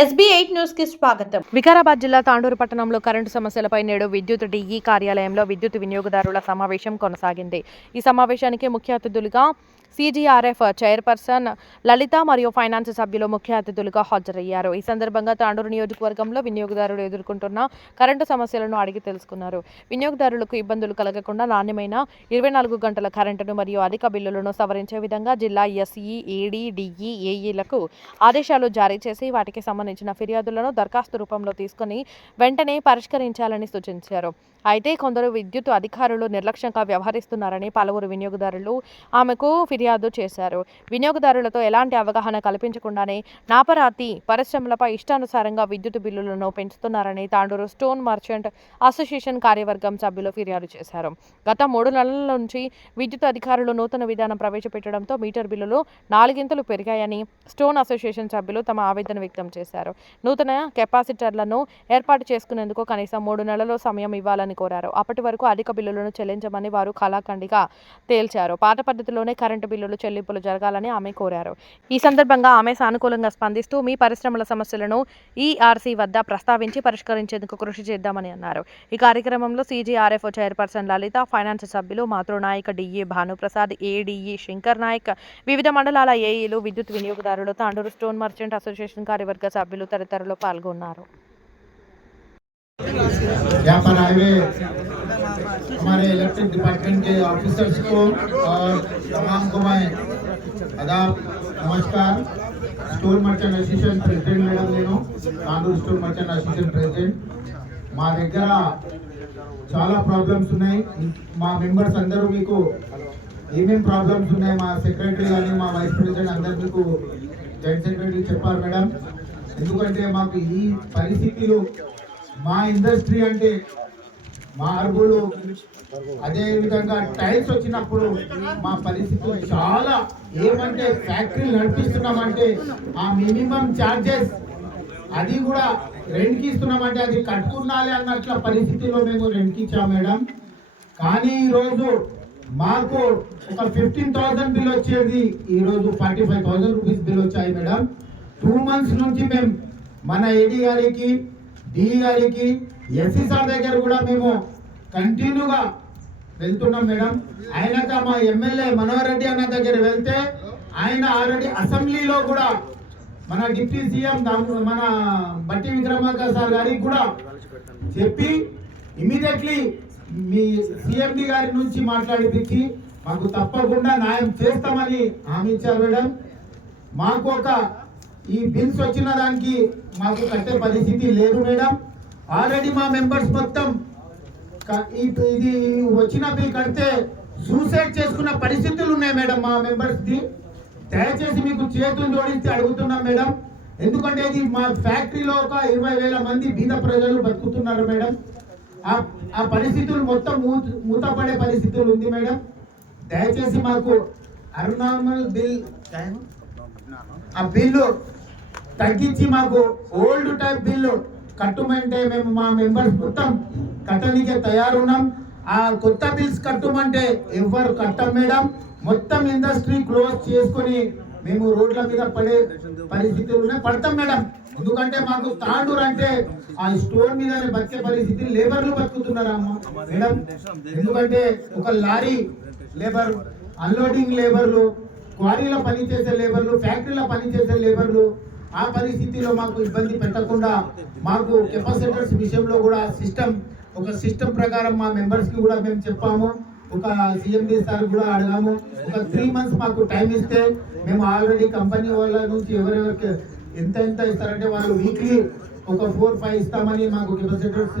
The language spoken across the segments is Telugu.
ఎస్బీ ఎయిట్ న్యూస్కి స్వాగతం. వికారాబాద్ జిల్లా తాండూరు పట్టణంలో కరెంటు సమస్యలపై నేడు విద్యుత్ డిఈ కార్యాలయంలో విద్యుత్ వినియోగదారుల సమావేశం కొనసాగింది. ఈ సమావేశానికి ముఖ్య అతిథులుగా సీజీఆర్ఎఫ్ చైర్పర్సన్ లలిత మరియు ఫైనాన్స్ సభ్యులు ముఖ్య అతిథులుగా హాజరయ్యారు. ఈ సందర్భంగా తాండూరు నియోజకవర్గంలో వినియోగదారులు ఎదుర్కొంటున్న కరెంటు సమస్యలను అడిగి తెలుసుకున్నారు. వినియోగదారులకు ఇబ్బందులు కలగకుండా నాణ్యమైన ఇరవై నాలుగు గంటల కరెంటును మరియు అధిక బిల్లులను సవరించే విధంగా జిల్లా ఎస్ఈ ఏడీ డిఈ ఏఈలకు ఆదేశాలు జారీ చేసి వాటికి సంబంధించిన ఫిర్యాదులను దరఖాస్తు రూపంలో తీసుకుని వెంటనే పరిష్కరించాలని సూచించారు. అయితే కొందరు విద్యుత్ అధికారులు నిర్లక్ష్యంగా వ్యవహరిస్తున్నారని పలువురు వినియోగదారులు ఆమెకు ఫిర్యాదు ఫిర్యాదు చేశారు. వినియోగదారులతో ఎలాంటి అవగాహన కల్పించకుండానే నాపరాతి పరిశ్రమలపై ఇష్టానుసారంగా విద్యుత్ బిల్లులను పెంచుతున్నారని తాండూరు స్టోన్ మర్చెంట్ అసోసియేషన్ కార్యవర్గం సభ్యులు ఫిర్యాదు చేశారు. గత మూడు నెలల నుంచి విద్యుత్ అధికారులు నూతన విధానం ప్రవేశపెట్టడంతో మీటర్ బిల్లులు నాలుగింతలు పెరిగాయని స్టోన్ అసోసియేషన్ సభ్యులు తమ ఆవేదన వ్యక్తం చేశారు. నూతన కెపాసిటర్లను ఏర్పాటు చేసుకునేందుకు కనీసం మూడు నెలల సమయం ఇవ్వాలని కోరారు. అప్పటి వరకు అధిక బిల్లులను చెల్లించమని వారు కళాఖండిగా తేల్చారు. పాత పద్ధతిలోనే కరెంటు బిల్లులు చెల్లింపులు జరగాలని ఆమె కోరారు. ఈ సందర్భంగా ఆమె సానుకూలంగా స్పందిస్తూ మీ పరిశ్రమల సమస్యలను ఈఆర్సీ వద్ద ప్రస్తావించి పరిష్కరించేందుకు కృషి చేద్దామని అన్నారు. ఈ కార్యక్రమంలో సీజీఆర్ఎఫ్ చైర్పర్సన్ లలిత ఫైనాన్స్ సభ్యులు మాతృనాయక డిఈ భానుప్రసాద్ ఏడీఈ శంకర్ నాయక్ వివిధ మండలాల ఏఈలు విద్యుత్ వినియోగదారులు తాండూరు స్టోన్ మర్చెంట్ అసోసియేషన్ కార్యవర్గ సభ్యులు తదితరులు పాల్గొన్నారు. हमारे इलेक्ट्रिक डिपार्टमेंट के ऑफिसर्स को और तमाम को मैं आदाब नमस्कार store merchant association president madam నేను Tandur store merchant association president మా దగ్గర చాలా ప్రాబ్లమ్స్ ఉన్నాయి మా మెంబర్స్ అందరూ మీకు ఏమేం ప్రాబ్లమ్స్ ఉన్నాయి మా సెక్రటరీ కానీ మా వైస్ ప్రెసిడెంట్ అందరు మీకు జాయింట్ సెక్రటరీ చెప్పారు మేడం ఎందుకంటే మాకు ఈ పరిస్థితులు మా ఇండస్ట్రీ అంటే మార్బులు అదే విధంగా టైల్స్ వచ్చినప్పుడు మా పరిస్థితులు చాలా ఏమంటే ఫ్యాక్టరీ నడిపిస్తున్నామంటే ఆ మినిమం ఛార్జెస్ అది కూడా రెంట్కి ఇస్తున్నామంటే అది కట్టుకున్నాలి అన్నట్ల పరిస్థితిలో మేము రెంట్కి ఇచ్చాం మేడం. కానీ ఈరోజు మాకు ఒక ఫిఫ్టీన్ థౌసండ్ బిల్ వచ్చేది. ఈరోజు forty five thousand rupees bill వచ్చాయి మేడం. టూ మంత్స్ నుంచి మేము మన ఏడీ గారికి డిఈ గారికి ఎస్సీ సార్ దగ్గర కూడా మేము కంటిన్యూగా వెళ్తున్నాం మేడం. ఆయనక మా ఎమ్మెల్యే మనోహర్ రెడ్డి అన్న దగ్గర వెళ్తే ఆయన ఆల్రెడీ అసెంబ్లీలో కూడా మన డిప్యూటీ సీఎం మన బట్టి విక్రమార్క సార్ గారికి కూడా చెప్పి ఇమీడియట్లీ మీ సిఎండి గారి నుంచి మాట్లాడిపించి మాకు తప్పకుండా న్యాయం చేస్తామని హామీ ఇచ్చారు మేడం. మాకు ఒక ఈ బిల్స్ వచ్చిన దానికి మాకు కట్టే పరిస్థితి లేదు మేడం. ఆల్రెడీ మా మెంబర్స్ మొత్తం ఇది వచ్చిన బిల్ కడితే సూసైడ్ చేసుకున్న పరిస్థితులు ఉన్నాయి మేడం మా మెంబర్స్ ది దయచేసి మీకు చేతులు జోడించి అడుగుతున్నాం మేడం. ఎందుకంటే ఇది మా ఫ్యాక్టరీలో ఒక ఇరవై వేల మంది బీద ప్రజలు బతుకుతున్నారు మేడం. ఆ ఆ పరిస్థితులు మొత్తం మూత మూతపడే పరిస్థితులు ఉంది మేడం. దయచేసి మాకు అర్నార్మల్ బిల్ ఆ బిల్లు తగ్గించి మాకు ఓల్డ్ టైప్ బిల్లు కట్టుమంటే మేము మా మెంబర్స్ మొత్తం కట్టనికే తయారున్నాం. ఆ కొత్త బిల్స్ కట్టమంటే ఎవరు కట్టం మేడం. మొత్తం ఇండస్ట్రీ క్లోజ్ చేసుకొని మేము రోడ్ల మీద పడే పరిస్థితులు పడతాం మేడం. ఎందుకంటే మాకు తాండూరు అంటే ఆ స్టోర్ మీదనే బతికే పరిస్థితి లేబర్లు బతుకుతున్నారు మేడం ఎందుకంటే ఒక లారీ లేబర్ అన్లోడింగ్ లేబర్లు క్వారీలో పనిచేసే లేబర్లు ఫ్యాక్టరీలో పనిచేసే లేబర్లు ఆ పరిస్థితిలో మాకు ఇబ్బంది పెట్టకుండా మాకు కెపాసిటర్స్ విషయంలో కూడా సిస్టమ్ ఒక సిస్టమ్ ప్రకారం మా మెంబర్స్కి కూడా మేము చెప్పాము. ఒక సిఎండి సార్ కూడా అడిగాము. ఒక త్రీ మంత్స్ మాకు టైం ఇస్తే మేము ఆల్రెడీ కంపెనీ వాళ్ళ నుంచి ఎవరెవరికి ఎంత ఎంత ఇస్తారంటే వాళ్ళు వీక్లీ ఒక ఫోర్ ఫైవ్ ఇస్తామని మాకు కెపాసిటర్స్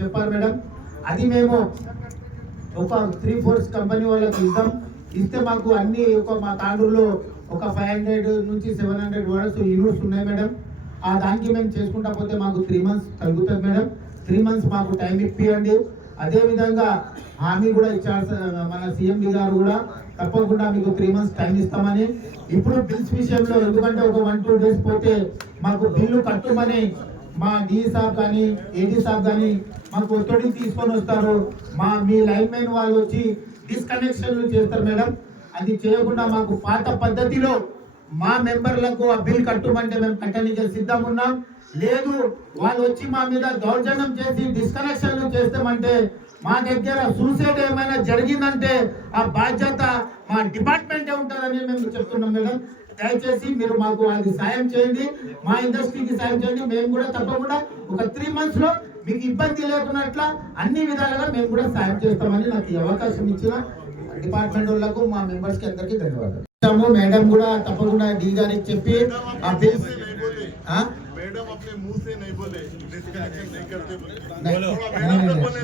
చెప్పారు మేడం. అది మేము ఒక త్రీ ఫోర్స్ కంపెనీ వాళ్ళకి ఇద్దాం. ఇస్తే మాకు అన్ని ఒక మా తాండూరులో ఒక ఫైవ్ హండ్రెడ్ నుంచి సెవెన్ హండ్రెడ్ వర్డ్స్ యూనిట్స్ ఉన్నాయి మేడం ఆ దానికి మేము చేసుకుంటా పోతే మాకు త్రీ మంత్స్ తగ్గుతుంది మేడం త్రీ మంత్స్ మాకు టైం ఇప్పియండి. అదేవిధంగా హామీ కూడా ఇచ్చారు మన సీఎండి గారు కూడా. తప్పకుండా మీకు త్రీ మంత్స్ టైం ఇస్తామని. ఇప్పుడు బిల్స్ విషయంలో ఎందుకంటే ఒక వన్ టూ డేస్ పోతే మాకు బిల్లు కట్టమని మా డి సాబ్ కానీ ఏడీ సాబ్ కానీ మాకు ఒత్తిడి తీసుకొని వస్తారు. మా మీ లైన్ మ్యాన్ వాళ్ళు వచ్చి డిస్కనెక్షన్లు చేస్తారు మేడం అది చేయకుండా మాకు పాత పద్ధతిలో మా మెంబర్లకు ఆ బిల్ కట్టమంటే మేము కట్టడానికి సిద్ధం ఉన్నాం. లేదు వాళ్ళు వచ్చి మా మీద దౌర్జన్యం చేసి డిస్కనెక్షన్ చేస్తామంటే మా దగ్గర సూసైడ్ ఏమైనా జరిగిందంటే ఆ బాధ్యత మా డిపార్ట్మెంటే ఉంటుందని మేము చెప్తున్నాం మేడం. దయచేసి మీరు మాకు అది సాయం చేయండి మా ఇండస్ట్రీకి సాయం చేయండి. మేము కూడా తప్పకుండా ఒక త్రీ మంత్స్లో మీకు ఇబ్బంది లేకున్నట్ల అన్ని విధాలుగా మేము కూడా సాయం చేస్తామని నాకు ఈ అవకాశం ఇచ్చిన డిపార్ట్మెంట్ వాళ్ళకు మా మెంబర్స్ కి అందరికి ధన్యవాదాలు ఇస్తాము మేడం కూడా తప్పకుండా డీ గారికి చెప్పి ఆ బిల్స్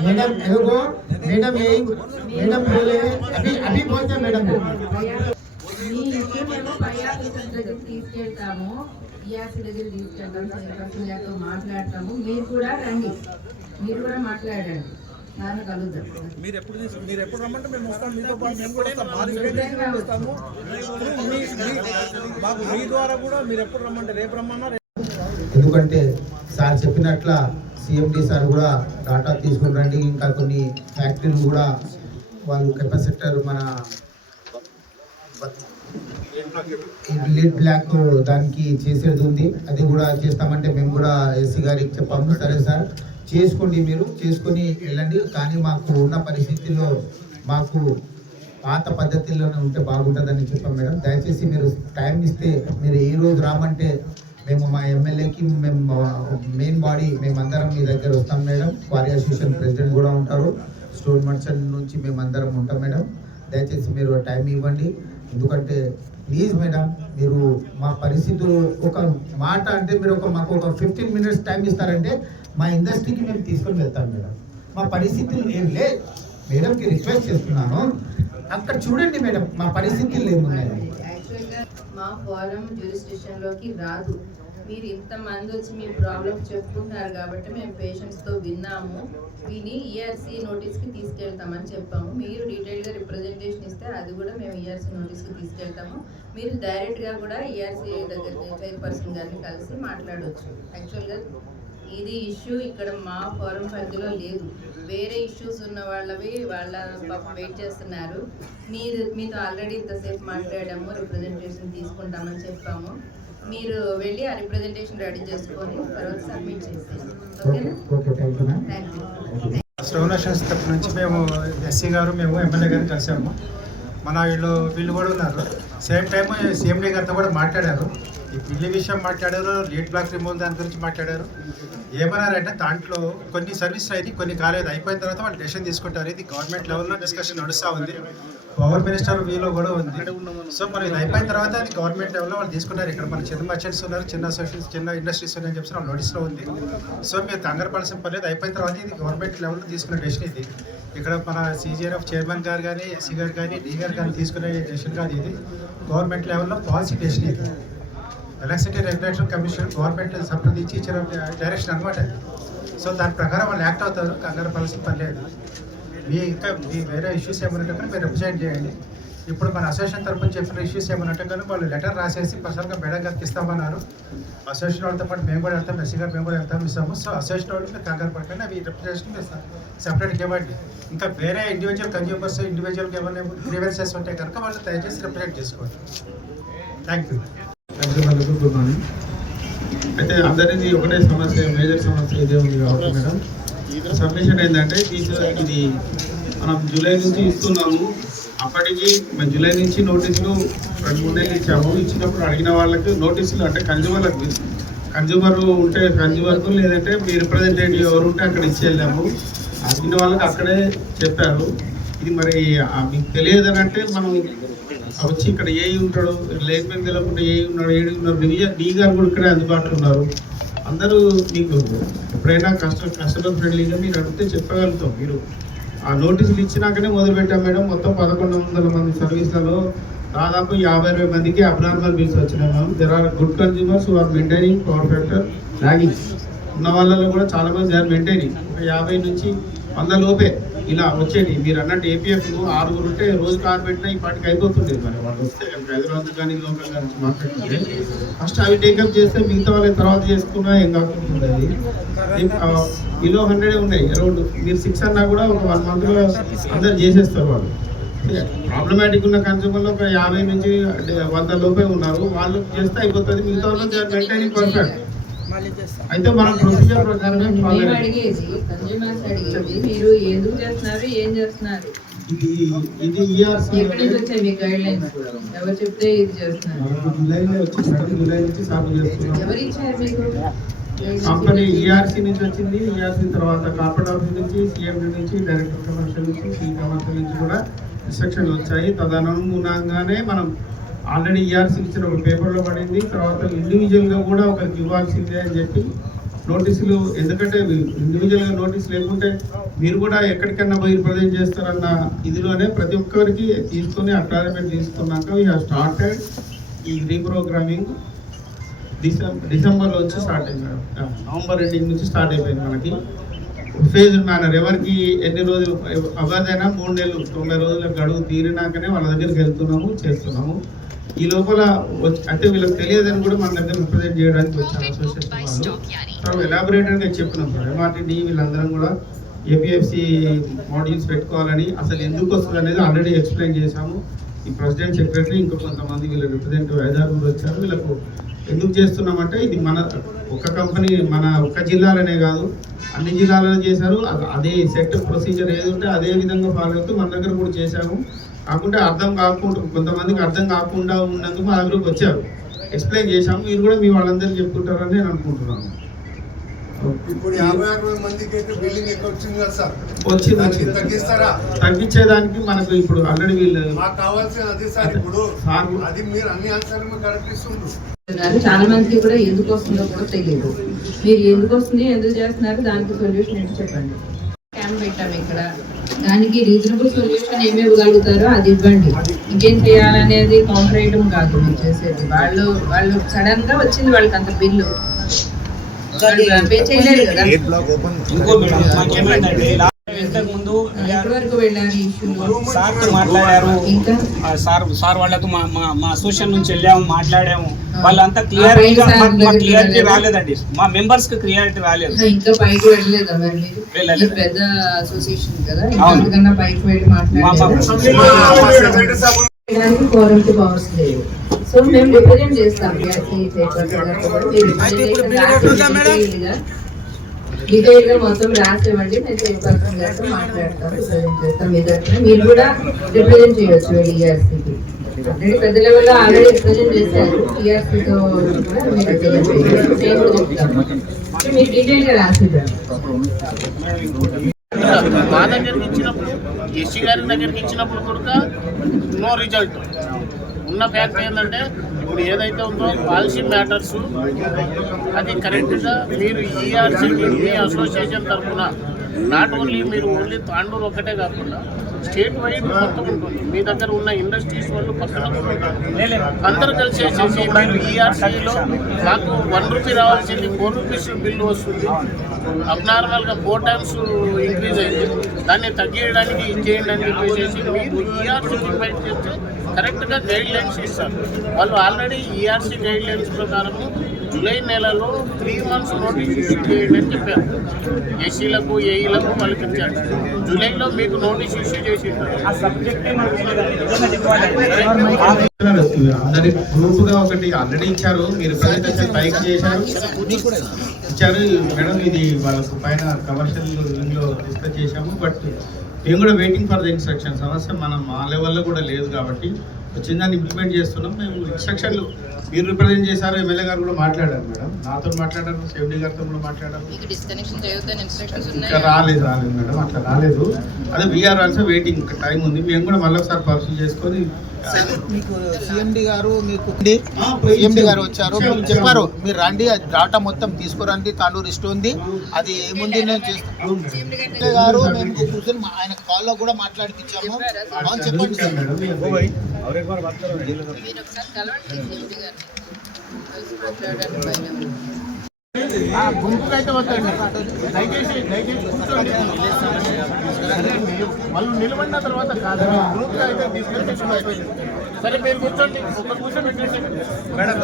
మేడం ఎదుగో మేడం మేడం బోలే అభి అభి బోల్తే మేడం ఈ విషయంలో ప్రయాగ దగ్గర తీసుకెళ్తాము ఈఆర్సీ దగ్గర తీసుకెళ్తాము లేకపోతే మాట్లాడతాము మీరు కూడా రండి మీరు కూడా మాట్లాడండి మీరు ఎప్పుడు మీరు ఎప్పుడు రమ్మంటే మేము వస్తాం మీతో పాటు మేము కూడా వస్తాం. మా రిప్రజెంటేషన్ మేము ఇస్తాము మీ- మీ- మాకు మీ ద్వారా కూడా మీరు ఎప్పుడు రమ్మంటే రేపు రమ్మన్నా రేపు ఎందుకంటే సార్ చెప్పినట్ల సిఎండి సార్ కూడా డాటా తీసుకుని రండి. ఇంకా కొన్ని ఫ్యాక్టరీలు కూడా వాళ్ళు కెపాసిటర్ మన లీడ్ బ్లాక్ దానికి చేసేది ఉంది. అది కూడా చేస్తామంటే మేము కూడా ఎస్సీ గారికి చెప్పాము. సరే సార్. చేసుకోండి మీరు చేసుకొని వెళ్ళండి. కానీ మాకు ఉన్న పరిస్థితుల్లో మాకు పాత పద్ధతిలోనే ఉంటే బాగుంటుందని చెప్పాం మేడం. దయచేసి మీరు టైం ఇస్తే మీరు ఏ రోజు రామంటే మేము మా ఎమ్మెల్యేకి మేము మెయిన్ బాడీ మేమందరం మీ దగ్గర వస్తాం మేడం. వారి అసోసియేషన్ ప్రెసిడెంట్ కూడా ఉంటారు. స్టోన్ మర్చెంట్ నుంచి మేమందరం ఉంటాం మేడం. దయచేసి మీరు టైం ఇవ్వండి. ఎందుకంటే ప్లీజ్ మేడం మీరు మా పరిస్థితులు ఒక మాట అంటే మీరు ఒక మాకు ఒక ఫిఫ్టీన్ మినిట్స్ టైం ఇస్తారంటే మా ఇండస్ట్రీకి మేము తీసుకొని వెళ్తాం మేడం. మా పరిస్థితులు ఏం లే మేడంకి రిక్వెస్ట్ చేస్తున్నాను. అక్కడ చూడండి మేడం మా పరిస్థితులు ఏమున్నాయి? మా ఫారం లోకి రాదు. మీరు ఇంతమంది వచ్చి మీ ప్రాబ్లమ్ చెప్పుకుంటున్నారు కాబట్టి మేము పేషెంట్స్తో విన్నాము. విని ఈఆర్సీ నోటీస్కి తీసుకెళ్తామని చెప్పాము. మీరు డీటెయిల్గా రిప్రజెంటేషన్ ఇస్తే అది కూడా మేము ఈఆర్సీ నోటీస్కి తీసుకెళ్తాము. మీరు డైరెక్ట్గా కూడా ఈఆర్సీ దగ్గర చైర్పర్సన్ గారిని కలిసి మాట్లాడవచ్చు యాక్చువల్గా ఇది ఇష్యూ ఇక్కడ మా ఫోరం పరిధిలో లేదు. వేరే ఇష్యూస్ ఉన్న వాళ్ళవి వాళ్ళ పాపం వెయిట్ చేస్తున్నారు. మీరు మీతో ఆల్రెడీ ఇంతసేపు మాట్లాడాము రిప్రజెంటేషన్ తీసుకుంటామని చెప్పాము. మీరు వెళ్ళి ఆ రిప్రజెంటేషన్ రెడీ చేసుకొని తర్వాత సబ్మిట్ చేసేయండి. ఓకేనా? థ్యాంక్ యూ తరపు నుంచి మేము ఎస్సీ గారు మేము ఎమ్మెల్యే గారిని కలిసాము. మన వీళ్ళు వీళ్ళు కూడా ఉన్నారు. సేమ్ టైం సీఎండీ గారితో కూడా మాట్లాడారు. ఈ బిల్లు విషయం మాట్లాడారు లీడ్ బ్లాక్ రిమూవల్ దాని గురించి మాట్లాడారు. ఏమన్నారంటే దాంట్లో కొన్ని సర్వీస్ అయితే కొన్ని కాలేదు. అయిపోయిన తర్వాత వాళ్ళు డెసిషన్ తీసుకుంటారు. ఇది గవర్నమెంట్ లెవెల్లో డిస్కషన్ నడుస్తూ ఉంది. పవర్ మినిస్టర్ వీలో కూడా ఉంది. సో మనం ఇది అయిపోయిన తర్వాత అది గవర్నమెంట్ లెవెల్లో వాళ్ళు తీసుకుంటారు ఇక్కడ మన చిన్న మర్చెంట్స్ ఉన్నారు చిన్న అసోసియేషన్స్ చిన్న ఇండస్ట్రీస్ ఉన్నాయని చెప్పి వాళ్ళు నోటీస్లో ఉంది. సో మీరు కంగారపడాల్సిన పర్లేదు. అయిపోయిన తర్వాత ఇది గవర్నమెంట్ లెవెల్లో తీసుకునే డెసిషన్ ఇది. ఇక్కడ మన సీజీఆర్ఎఫ్ చైర్మన్ గారు కానీ ఎస్సీ గారు కానీ డీ గారు కానీ తీసుకునే డెసిషన్ కాదు ఇది. గవర్నమెంట్ లెవెల్లో పాలసీ డెసిషన్ ఇది. ఎలక్ట్రిసిటీ రెగ్యులేషన్ కమిషన్ గవర్నమెంట్ సంప్రదించి ఇచ్చిన డైరెక్షన్ అనమాట సో దాని ప్రకారం వాళ్ళు యాక్ట్ అవుతారు. కంగారు పడాల్సిన పని లేదు. మీ ఇంకా మీ వేరే ఇష్యూస్ ఏమైనా కానీ మీరు రిప్రజెంట్ చేయండి. ఇప్పుడు మన అసోసియేషన్ తరపున చెప్పిన ఇష్యూస్ ఏమైనా కానీ వాళ్ళు లెటర్ రాసేసి పర్సనల్గా మేడం గారికి ఇస్తామన్నారు. అసోసియేషన్ వాళ్ళతో పాటు మేము కూడా వెళ్తాం. ఎస్సీ గారు మేము కూడా వెళ్తాం. ఇస్తాము. సో అసోసియేషన్ వాళ్ళు మీరు కంగారు పడకండి. అవి రిప్రజెంటేషన్ ఇస్తాం ఇవ్వండి. ఇంకా వేరే ఇండివిజువల్ కన్జ్యూమర్స్ ఇండివిజువల్గా ఏమైనా గ్రీవెన్సెస్ ఉంటాయి కనుక వాళ్ళు దయచేసి రిప్రజెంట్ చేసుకోండి. థ్యాంక్ యూ కన్జ్యూమర్లకు గుడ్ మార్నింగ్ అయితే అందరిది ఒకటే సమస్య మేజర్ సమస్య ఇదే ఉంది కాబట్టి మేడం. సబ్మిషన్ ఏంటంటే ఇది ఇది మనం జూలై నుంచి ఇస్తున్నాము. అప్పటికి మేము జూలై నుంచి నోటీసులు రెండు మూడు నెలలు ఇచ్చాము. ఇచ్చినప్పుడు అడిగిన వాళ్ళకి నోటీసులు అంటే కన్జ్యూమర్లకు కన్జ్యూమర్ ఉంటే కన్జ్యూమర్కు లేదంటే మీ రిప్రజెంటేటివ్ ఎవరు ఉంటే అక్కడ ఇచ్చి వెళ్ళాము. అడిగిన వాళ్ళకి అక్కడే చెప్పారు. ఇది మరి మీకు తెలియదు అంటే మనం వచ్చి ఇక్కడ ఏ ఉంటాడు? లేట్ మీద తెలవకుండా ఏ ఉన్నాడు ఏడు ఉన్నారు డి డి గారు కూడా ఇక్కడే అందుబాటులో ఉన్నారు. అందరూ మీకు ఎప్పుడైనా కస్టమర్ కస్టమర్ ఫ్రెండ్లీగా మీరు అడిగితే చెప్పగలుగుతాం. మీరు ఆ నోటీసులు ఇచ్చినాకనే మొదలుపెట్టాం మేడం. మొత్తం పదకొండు వందల మంది సర్వీస్లలో దాదాపు యాభై అరవై మందికి అబ్నార్మల్ బిల్స్ వచ్చినాయి ma'am there are good consumers are maintaining power factor lagging ఉన్న వాళ్ళలో కూడా చాలా మంది దే ఆర్ మెయింటైనింగ్ ఒక యాభై నుంచి వంద లోపే. ఇలా వచ్చేది. మీరు అన్నట్టు ఏపీఎఫ్ ఆరుగురు ఉంటే రోజు కారు పెట్టినా ఈ పాటికి అయిపోతుండేది మరి వాళ్ళు వస్తే కనుక హైదరాబాద్ కానీ లోకల్ కానీ మాట్లాడుతుంటే ఫస్ట్ అవి టేకప్ చేస్తే మిగతా వాళ్ళు తర్వాత చేసుకున్నా ఏం కాకుండా అది బిలో హండ్రెడ్ ఉన్నాయి. అరౌండ్ మీరు సిక్స్ అన్నా కూడా ఒక వన్ మంత్లో అందరు చేసేస్తారు వాళ్ళు. ప్రాబ్లమాటిక్ ఉన్న కన్సూమర్లో ఒక యాభై నుంచి వంద లోపే ఉన్నారు. వాళ్ళు చేస్తే అయిపోతుంది. మిగతా వాళ్ళు మెయింటైనింగ్ పర్ఫెక్ట్ అయితే మన ప్రొసీజర్ ప్రకారమే అయ్యాం. అడిగేది కన్జ్యూమర్స్ అడిగేది మీరు ఎందుకు చేస్తున్నారు ఏం చేస్తున్నారు? ఇది ఇది E ఈఆర్సీ ఎక్కడి నుంచి వచ్చాయి మీ గైడ్ లైన్స్ ఎవరు చెప్తే ఇది చేస్తున్నారు? మనకు జూలైలో వచ్చింది మేడం జూలై నుంచి సాగు చేస్తున్నాం ఎవరు ఇచ్చారు మీకు? కంపెనీ ఈఆర్సీ నుంచి వచ్చింది. ఈఆర్సీ తర్వాత కార్పొరేట్ ఆఫీస్ నుంచి సిఎండి నుంచి డైరెక్టర్ కమర్షియల్ నుంచి సి కమర్షియల్ నుంచి కూడా ఇన్స్ట్రక్షన్లు వచ్చాయి. తదనుగుణంగానే మనం ఆల్రెడీ ఇవ్వాల్సి ఇచ్చిన ఒక పేపర్లో పడింది. తర్వాత ఇండివిజువల్గా కూడా ఒకరికి ఇవ్వాల్సిందే అని చెప్పి నోటీసులు ఎందుకంటే ఇండివిజువల్గా నోటీస్ లేకుంటే మీరు కూడా ఎక్కడికన్నా పోయి ప్రజెంట్ చేస్తారన్న ఇదిలోనే ప్రతి ఒక్కరికి తీసుకొని అక్నాలజ్మెంట్ తీసుకున్నాక వీ స్టార్టెడ్ ఈ రీప్రోగ్రామింగ్ డిసెంబర్ డిసెంబర్లో వచ్చి స్టార్ట్ అయింది మేడం. నవంబర్ ఎండింగ్ నుంచి స్టార్ట్ అయిపోయింది మనకి. ఫేజ్ మేనర్ ఎవరికి ఎన్ని రోజులు ఎవరిదైనా మూడు నెలలు తొంభై రోజుల గడువు తీరినాకనే వాళ్ళ దగ్గరికి వెళ్తున్నాము చేస్తున్నాము. ఈ లోపల అంటే వీళ్ళకి తెలియదని కూడా మన దగ్గర రిప్రజెంట్ చేయడానికి వచ్చారు అసోసియేషన్ వాళ్ళు. ఎలాబొరేటర్గా చెప్పినాం సార్. ఎంఆర్టీడీ వీళ్ళందరం కూడా ఏపీఎఫ్సి మాడ్యూల్స్ పెట్టుకోవాలని అసలు ఎందుకు వస్తుంది అనేది ఆల్రెడీ ఎక్స్ప్లెయిన్ చేశాము. ఈ ప్రెసిడెంట్ సెక్రటరీ ఇంకా కొంతమంది వీళ్ళ రిప్రజెంటేటివ్ ఐదారు వచ్చారు. వీళ్ళకు ఎందుకు చేస్తున్నామంటే ఇది మన ఒక కంపెనీ మన ఒక్క జిల్లాలనే కాదు. అన్ని జిల్లాలలో చేశారు. అద- అదే సెట్ ప్రొసీజర్ ఏది ఉంటే అదే విధంగా ఫాలో అవుతూ మన దగ్గర కూడా చేశాము. కాకుంటే అర్థం కాకుండా కొంతమందికి అర్థం కాకుండా ఉన్నందుకు మా దగ్గరకు వచ్చారు. ఎక్స్ప్లెయిన్ చేశాము మీరు కూడా మీ వాళ్ళందరికీ చెప్పుకుంటారని నేను అనుకుంటున్నాను. ఇప్పుడు యాభై అరవై మందికి అయితే బిల్డింగ్ ఎక్కువ వచ్చింది కదా సార్? వచ్చింది తగ్గిస్తారా? తగ్గించేదానికి మనకు ఇప్పుడు ఆల్రెడీ వీళ్ళు మాకు కావాల్సిన అది సార్ ఇప్పుడు. సార్ అది మీరు అన్ని కరెక్ట్ ఇస్తుండ్రు. చాలా మందికి కూడా ఎందుకు వస్తుందో కూడా తెలియదు. మీరు ఎందుకు వస్తుంది ఎందుకు చేస్తున్నారు దానికి సొల్యూషన్ ఏంటి చెప్పండి. క్యాంప్ పెట్టాం ఇక్కడ. దానికి రీజనబుల్ సొల్యూషన్ ఏమి ఇవ్వగలుగుతారో అది ఇవ్వండి. ఇంకేం చేయాలనేది కౌంటర్ కాదు మీరు చేసేది. వాళ్ళు వాళ్ళు సడన్గా వచ్చింది వాళ్ళకి అంత బిల్లు పే చేయలేరు కదా. ఇంకో మేడం మాకేమైందంటే ఇలా ఇంతకు ముందు ఎప్పటి వరకు వెళ్ళారు ఈ ఇష్యూలో సార్తో మాట్లాడారు. సార్ సార్ వాళ్ళతో మా మా మా అసోసియేషన్ నుంచి వెళ్ళాము మాట్లాడాము. వాళ్ళంతా క్లియర్గా మా క్లియారిటీ రాలేదండి. మా మెంబర్స్కి క్లియారిటీ రాలేదు. ఇంకా పైకి వెళ్ళలేదా పెద్ద అసోసియేషన్ కదా? పైకి వెళ్ళి మా మాట్లాడలేదు. మా సెక్రటరీ సాబ్ చేయడానికి ఫోరంకి పవర్స్ లేవు. సో మేము రిప్రజెంట్ చేస్తాం. PRC papers మీరు మొత్తం రాసి ఇవ్వండి. నేను చైర్పర్సన్ గారితో మాట్లాడతాం రిప్రజెంట్ చేస్తాం? మీ మీరు కూడా రిప్రజెంట్ చేయొచ్చు ఈఆర్సీకి ఆల్రెడీ పెద్ద లెవెల్లో ఆల్రెడీ రిప్రజెంట్ చేశారు. టీఆర్సీతో కూడా మీరు కూడా మీరు రాసి మా దగ్గరికి ఇచ్చినప్పుడు ఎస్సీ గారి దగ్గరికి ఇచ్చినప్పుడు కూడా నో రిజల్ట్ ఉన్న ఫ్యాక్ట్ ఏంటంటే ఇప్పుడు ఏదైతే ఉందో పాలసీ మ్యాటర్స్ అది కరెక్ట్గా మీరు ఈఆర్సీ మీ అసోసియేషన్ తరఫున నాట్ ఓన్లీ మీరు ఓన్లీ తాండూరు ఒక్కటే కాకుండా స్టేట్ వైడ్ మొత్తం ఉంటుంది. మీ దగ్గర ఉన్న ఇండస్ట్రీస్ వాళ్ళు పక్కన అందరు ఉంటారు. కలిసి మీరు ఈఆర్సీలో మాకు వన్ రూపీ రావాల్సింది ఫోర్ రూపీస్ బిల్లు వస్తుంది. అబ్నార్మల్గా ఫోర్ టైమ్స్ ఇంక్రీజ్ అయింది. దాన్ని తగ్గించడానికి ఇచ్చేయండి అని చెప్పేసి మీరు ఈఆర్సీ ఇన్వైట్ చేస్తే కరెక్ట్గా గైడ్ లైన్స్ ఇస్తారు వాళ్ళు ఆల్రెడీ ఈఆర్సీ గైడ్ లైన్స్ ప్రకారం జూలై నెలలో త్రీ మంత్స్ నోటీస్ ఇష్యూ చేయండి అని చెప్పారు ఎస్సీలకు ఏఈలకు వాళ్ళకి ఇచ్చారు జూలైలో మీకు నోటీస్ ఇష్యూ చేసి అందరి గ్రూప్గా ఒకటి ఆల్రెడీ ఇచ్చారు మీరు ప్రజెంటేషన్ పైకి చేశారు ఇచ్చారు మేడం ఇది వాళ్ళకు పైన కమర్షియల్లో డిస్కస్ చేశాము బట్ మేము కూడా వెయిటింగ్ ఫర్ ద ఇన్స్ట్రక్షన్ సమస్య మనం మా లెవెల్లో కూడా లేదు కాబట్టి వచ్చిందాన్ని ఇంప్లిమెంట్ చేస్తున్నాం. మేము ఇన్స్ట్రక్షన్లు మీరు రిప్రజెంట్ చేశారు ఎమ్మెల్యే గారు కూడా మాట్లాడారు మేడం. నాతో మాట్లాడారు సేఫ్టీ గారితో కూడా మాట్లాడారు. రాలేదు రాలేదు మేడం. అట్లా రాలేదు. అదే వీఆర్ ఆల్సో వెయిటింగ్ టైం ఉంది. మేము కూడా మళ్ళీ ఒకసారి పర్సూ చేసుకొని మీకు సిఎండి గారు మీకు ఆ, గారు వచ్చారు. మీకు చెప్పారు మీరు రండి అది డాటా మొత్తం తీసుకురండి తాండూరు ఇష్టం ఉంది. అది ఏముంది నేను చేస్తాను గారు మేము కూర్చొని ఆయన కాల్లో కూడా మాట్లాడిపించాము. అవును చెప్పండి. సార్ గుంపుకైతే మీరు వద్దండి. దయచేసి దయచేసి కూర్చోండి. సరే, మీరు నిలబడిన తర్వాత కాదు. గ్రూప్ అయితే డిస్కషన్ అయిపోయింది సరే మీరు కూర్చోండి. ఒక కూర్చోబెట్టండి మేడం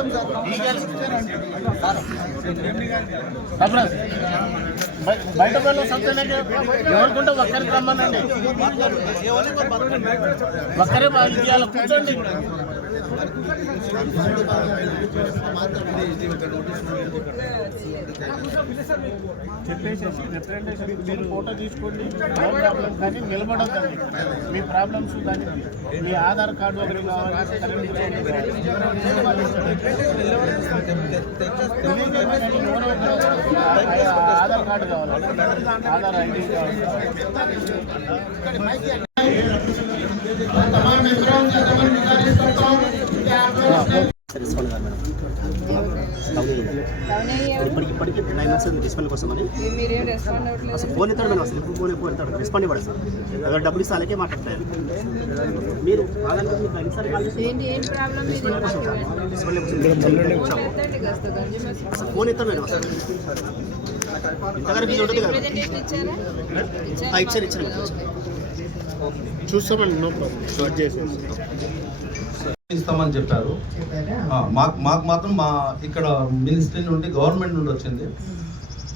బయట వాళ్ళు సత్యనే ఎవరికుంటే ఒక్కరికి రమ్మనండి. ఒక్కరే బాగా కూర్చోండి. చెప్పేసేసి రిప్రజెంటేషన్ మీరు ఫోటో తీసుకోండి. దాన్ని ప్రాబ్లం కానీ నిలబడద్దండి. మీ ప్రాబ్లమ్స్ దాన్ని మీ ఆధార్ కార్డు ఒకటి కావాలి ఆధార్ కార్డు కావాలి ఆధార్ ఐడి కావాలి. ఇప్పటికి ఇప్పటికి నైన్ మంత్స్ రెస్పాండ్ కోసమని మీరేం అసలు ఫోన్ ఎత్తాడు మేడం అసలు ఎప్పుడు ఫోన్ ఎప్పుడు ఎత్తాడు రెస్పాండ్ ఇవ్వడు సార్ ఎవరు డబ్బులు ఇస్తే అలాగే మాట్లాడతారు మీరు అసలు ఫోన్ ఎత్తాడు మేడం అసలు ఇంతగానే బిజీ ఉంటుంది కదా ఇచ్చారా ఇచ్చారు. ఇచ్చారు మేడం. చూస్తామండి నో ప్రాబ్లం స్టార్ట్ చేసేసి ఇస్తామని చెప్పారు. మాకు మాకు మాత్రం మా ఇక్కడ మినిస్ట్రీ నుండి గవర్నమెంట్ నుండి వచ్చింది.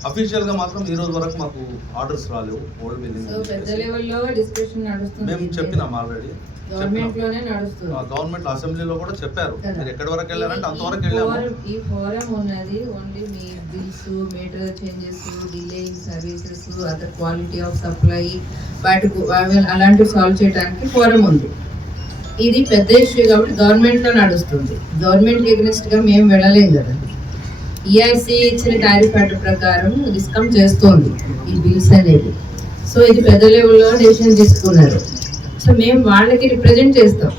అఫీషియల్గా మాత్రం ఈ రోజు వరకు మాకు ఆర్డర్స్ రాలేవు ఓల్డ్ బిల్డింగ్ సో పెద్ద లెవెల్లో డిస్కషన్ నడుస్తుంది. మేము చెప్పినాం ఆల్రెడీ గవర్నమెంట్ అసెంబ్లీలో కూడా చెప్పారు. మీరు ఎక్కడి వరకు వెళ్ళారంటే అంతవరకు వెళ్ళాము. ఫోరం- ఈ ఫోరం ఉన్నది only me bills meter changes delaying services other quality of supply అవి- అలాంటివి సాల్వ్ చేయడానికి ఫోరం ఉంది. ఇది పెద్ద ఇష్యూ కాబట్టి గవర్నమెంట్లో నడుస్తుంది. గవర్నమెంట్ ఎగ్నెస్ట్గా మేము వెళ్ళలేం కదా. ఈఐసి ఇచ్చిన టారిఫ్ ప్యాటర్ ప్రకారం డిస్కౌంట్ చేస్తోంది ఈ బిల్స్ అనేది సో ఇది పెద్ద లెవెల్లో డెసిషన్ తీసుకున్నారు. సో మేము వాళ్ళకి రిప్రజెంట్ చేస్తాం.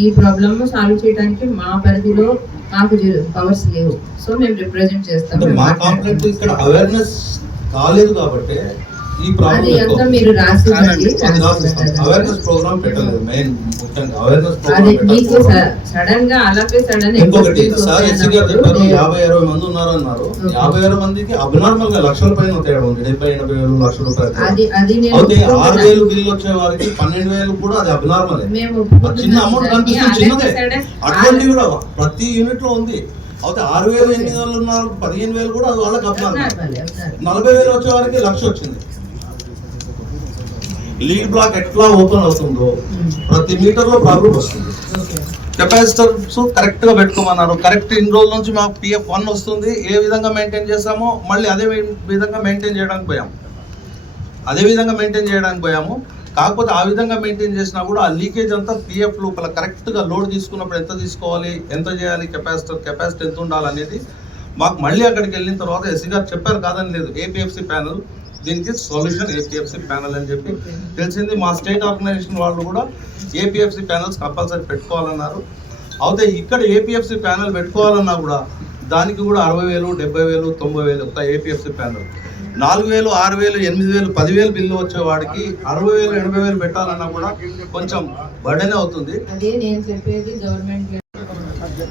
ఈ ప్రాబ్లమ్ సాల్వ్ చేయడానికి మా పరిధిలో మాకు పవర్స్ లేవు. సో మేము రిప్రజెంట్ చేస్తాం. మా ఇక్కడ అవేర్నెస్ కాలేదు కాబట్టి ఈ ప్రాబ్లం మీరు. అవేర్నెస్ ప్రోగ్రామ్ పెట్టలేదు మెయిన్ ముఖ్యంగా అవేర్నెస్ ప్రోగ్రామ్ సడన్గా అలాగే సడన్ ఇంకొకటి సార్ ఎస్సీ గారు చెప్పారు యాభై అరవై మంది ఉన్నారు అన్నారు. యాభై అరవై మందికి అభినార్మల్గా లక్షల పైన తేడా ఉంది డెబ్బై ఎనభై వేలు లక్ష రూపాయలు అయితే ఆరు. వేలు బిల్లు వచ్చే వారికి పన్నెండు వేలు కూడా అది అభినార్మల్ మేము చిన్న అమౌంట్. కనిపిస్తుంది చిన్నదే. అటువంటివి కూడా ప్రతి యూనిట్లో ఉంది. అయితే ఆరు వేలు ఎనిమిది వేలు ఉన్నారు పదిహేను వేలు కూడా అది వాళ్ళకి అభినార్మల్. నలభై వేలు వచ్చే వారికి లక్ష వచ్చింది. లీడ్ బ్లాక్ ఎట్లా ఓపెన్ అవుతుందో ప్రతి మీటర్లో ప్రాబ్లం వస్తుంది. కెపాసిటర్స్ కరెక్ట్గా పెట్టుకోమన్నారు. కరెక్ట్ ఇన్ని రోజుల నుంచి మాకు పిఎఫ్ వన్ వస్తుంది. ఏ విధంగా మెయింటైన్ చేస్తామో మళ్ళీ అదే విధంగా మెయింటైన్ చేయడానికి పోయాము అదే విధంగా మెయింటైన్ చేయడానికి పోయాము. కాకపోతే ఆ విధంగా మెయింటైన్ చేసినా కూడా ఆ లీకేజ్ అంతా పిఎఫ్ లోపల కరెక్ట్గా లోడ్ తీసుకున్నప్పుడు ఎంత తీసుకోవాలి ఎంత చేయాలి కెపాసిటర్ కెపాసిటీ ఎంత ఉండాలనేది మాకు మళ్ళీ అక్కడికి వెళ్ళిన తర్వాత ఎస్సీ గారు చెప్పారు కాదని లేదు. ఏపీఎఫ్సి ప్యానల్ దీనికి సొల్యూషన్ ఏపీఎఫ్సి ప్యానల్ అని చెప్పి తెలిసింది. మా స్టేట్ ఆర్గనైజేషన్ వాళ్ళు కూడా ఏపీఎఫ్సి ప్యానల్స్ కంపల్సరీ పెట్టుకోవాలన్నారు. అయితే ఇక్కడ ఏపీఎఫ్సి ప్యానల్ పెట్టుకోవాలన్నా కూడా దానికి కూడా అరవై వేలు డెబ్బై వేలు తొంభై వేలు ఒక ఏపీఎఫ్సి ప్యానల్ నాలుగు వేలు ఆరు వేలు ఎనిమిది వేలు పదివేలు బిల్లు వచ్చే వాడికి అరవై వేలు ఎనభై వేలు పెట్టాలన్నా కూడా కొంచెం బర్డెనే అవుతుంది. అదే నేను చెప్పేది గవర్నమెంట్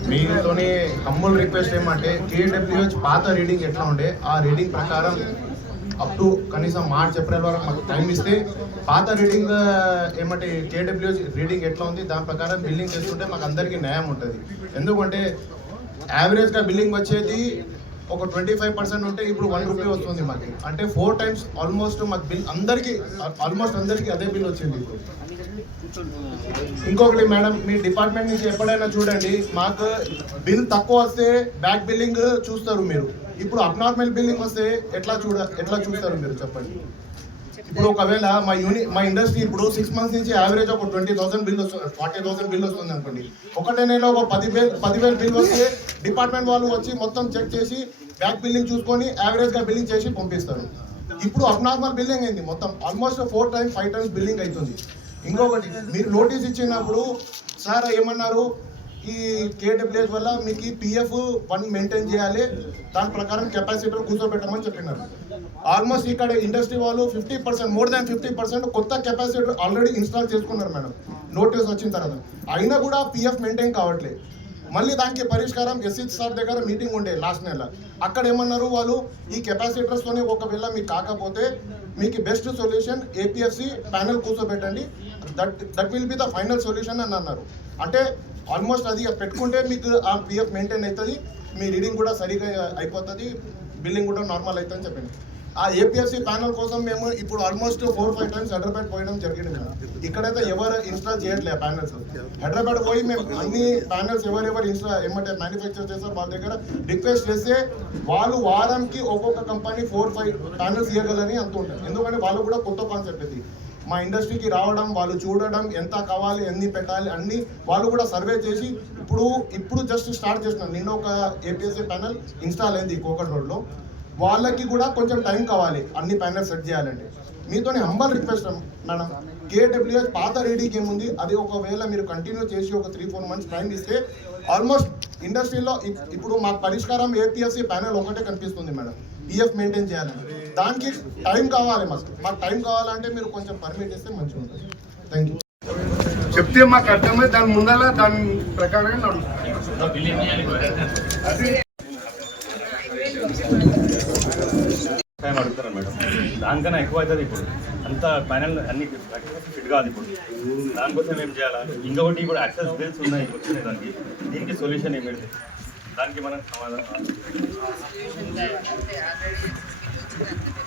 మీతోనే హమ్ముల్ రిక్వెస్ట్ ఏమంటే కేడబ్ల్యూహెచ్ పాత రీడింగ్ ఎట్లా ఉండే? ఆ రీడింగ్ ప్రకారం అప్ టు కనీసం మార్చ్ ఏప్రిల్ వరకు మాకు టైం ఇస్తే పాత రీడింగ్ ఏమంటే కేడబ్ల్యూ రీడింగ్ ఎట్లా ఉంది? దాని ప్రకారం బిల్లింగ్ చేసుకుంటే మాకు అందరికీ న్యాయం ఉంటుంది. ఎందుకంటే యావరేజ్గా బిల్లింగ్ వచ్చేది ఒక ట్వంటీ ఫైవ్ పర్సెంట్ ఉంటే ఇప్పుడు వన్ రూపీ వస్తుంది మాకు. అంటే ఫోర్ టైమ్స్ ఆల్మోస్ట్ మాకు బిల్ అందరికీ ఆల్మోస్ట్ అందరికీ అదే బిల్ వచ్చింది ఇప్పుడు. ఇంకొకటి మేడం మీ డిపార్ట్మెంట్ నుంచి ఎప్పుడైనా చూడండి మాకు బిల్ తక్కువ వస్తే బ్యాక్ బిల్లింగ్ చూస్తారు మీరు. ఇప్పుడు అబ్నార్మల్ బిల్డింగ్ వస్తే ఎట్లా చూడ ఎట్లా చూస్తారు మీరు చెప్పండి? ఇప్పుడు ఒకవేళ మా యూని మా ఇండస్ట్రీ ఇప్పుడు సిక్స్ మంత్స్ నుంచి యావరేజ్ ఒక ట్వంటీ థౌసండ్ బిల్ వస్తుంది ఫార్టీ థౌసండ్ బిల్ వస్తుంది అనుకోండి. ఒకటే నెల ఒక పదివేలు పదివేలు బిల్ వస్తే డిపార్ట్మెంట్ వాళ్ళు వచ్చి మొత్తం చెక్ చేసి బ్యాక్ బిల్లింగ్ చూసుకొని యావరేజ్గా బిల్లింగ్ చేసి పంపిస్తారు. ఇప్పుడు అబ్నార్మల్ బిల్లింగ్ అయింది మొత్తం almost four times five times billing అవుతుంది. ఇంకొకటి మీరు నోటీస్ ఇచ్చినప్పుడు సార్ ఏమన్నారు? ఈ కేడబ్ల్యూఎస్ వల్ల మీకు పిఎఫ్ వన్ మెయింటైన్ చేయాలి. దాని ప్రకారం కెపాసిటర్ కూర్చోబెట్టమని చెప్పినారు. ఆల్మోస్ట్ ఇక్కడ ఇండస్ట్రీ వాళ్ళు fifty percent more than fifty percent కొత్త కెపాసిటీ ఆల్రెడీ ఇన్స్టాల్ చేసుకున్నారు మేడం. నోటీస్ వచ్చిన తర్వాత. అయినా కూడా పిఎఫ్ మెయింటైన్ కావట్లేదు మళ్ళీ దానికి పరిష్కారం ఎస్సీ సార్ దగ్గర మీటింగ్ ఉండే లాస్ట్ నెల. అక్కడ ఏమన్నారు వాళ్ళు? ఈ కెపాసిటర్స్తోనే ఒకవేళ మీకు కాకపోతే మీకు best solution APFC panel కూర్చోబెట్టండి. That that will be the final solution అని అన్నారు. అంటే ఆల్మోస్ట్ అది పెట్టుకుంటే మీకు ఆ పిఎఫ్ మెయింటైన్ అవుతుంది. మీ రీడింగ్ కూడా సరిగా అయిపోతుంది. బిల్లింగ్ కూడా నార్మల్ అవుతుంది అని చెప్పండి. ఆ ఏపీఎస్సీ ప్యానల్ కోసం మేము ఇప్పుడు almost four five times Hyderabad పోయడం జరిగింది మేడం. ఇక్కడైతే ఎవరు ఇన్స్టాల్ చేయట్లేదు ప్యానల్స్ హైదరాబాద్ పోయి మేము అన్ని ప్యానల్స్ ఎవరెవరు ఇన్స్టా ఏమంటే మ్యానుఫ్యాక్చర్ చేస్తారు వాళ్ళ దగ్గర రిక్వెస్ట్ చేస్తే వాళ్ళు వారానికి ఒక్కొక్క కంపెనీ ఫోర్ ఫైవ్ ప్యానల్స్ ఇవ్వగలని అంటుంటారు ఎందుకంటే వాళ్ళు కూడా కొత్త కాన్సెప్ట్ ఇది. మా ఇండస్ట్రీకి రావడం వాళ్ళు చూడడం ఎంత కావాలి ఎన్ని పెట్టాలి అన్ని వాళ్ళు కూడా సర్వే చేసి ఇప్పుడు ఇప్పుడు జస్ట్ స్టార్ట్ చేస్తున్నాం నిన్న ఒక ఏపీఎస్సీ ప్యానల్ ఇన్స్టాల్ అయింది కోకట్ రోడ్లో. వాళ్ళకి కూడా కొంచెం టైం కావాలి అన్ని ప్యానల్ సెట్ చేయాలంటే. మీతో హంబల్ రిక్వెస్ట్ మేడం కేడబ్ల్యూఎస్ పాత గేమ్ ఏముంది? అది ఒకవేళ మీరు కంటిన్యూ చేసి ఒక త్రీ ఫోర్ మంత్స్ టైం ఇస్తే ఆల్మోస్ట్ ఇండస్ట్రీలో ఇప్పుడు మాకు పరిష్కారం ఏపీఎస్సీ ప్యానల్ ఒకటే కనిపిస్తుంది మేడం ఈఎఫ్ మెయింటైన్ చేయాలని. దానికి టైం కావాలి మాకు. మాకు టైం కావాలంటే మీరు కొంచెం పర్మిట్ ఇస్తే మంచిగా ఉంటుంది. థ్యాంక్ యూ చెప్తే మాకు అర్థమై దాని ముందర దాని ప్రకారంగా నడుస్తుంది. టైం అడుగుతారు మేడం దానికన్నా ఎక్కువ అవుతుంది ఇప్పుడు. అంత ప్యానల్ అన్ని ఫిట్ కాదు ఇప్పుడు. దానికోసం ఏం చేయాలా? ఇంకొకటి ఇప్పుడు యాక్సెస్ బిల్స్ ఉన్నాయి వచ్చినాయి దానికి దీనికి సొల్యూషన్ ఏమి దానికి మనం సమాధానం Thank you.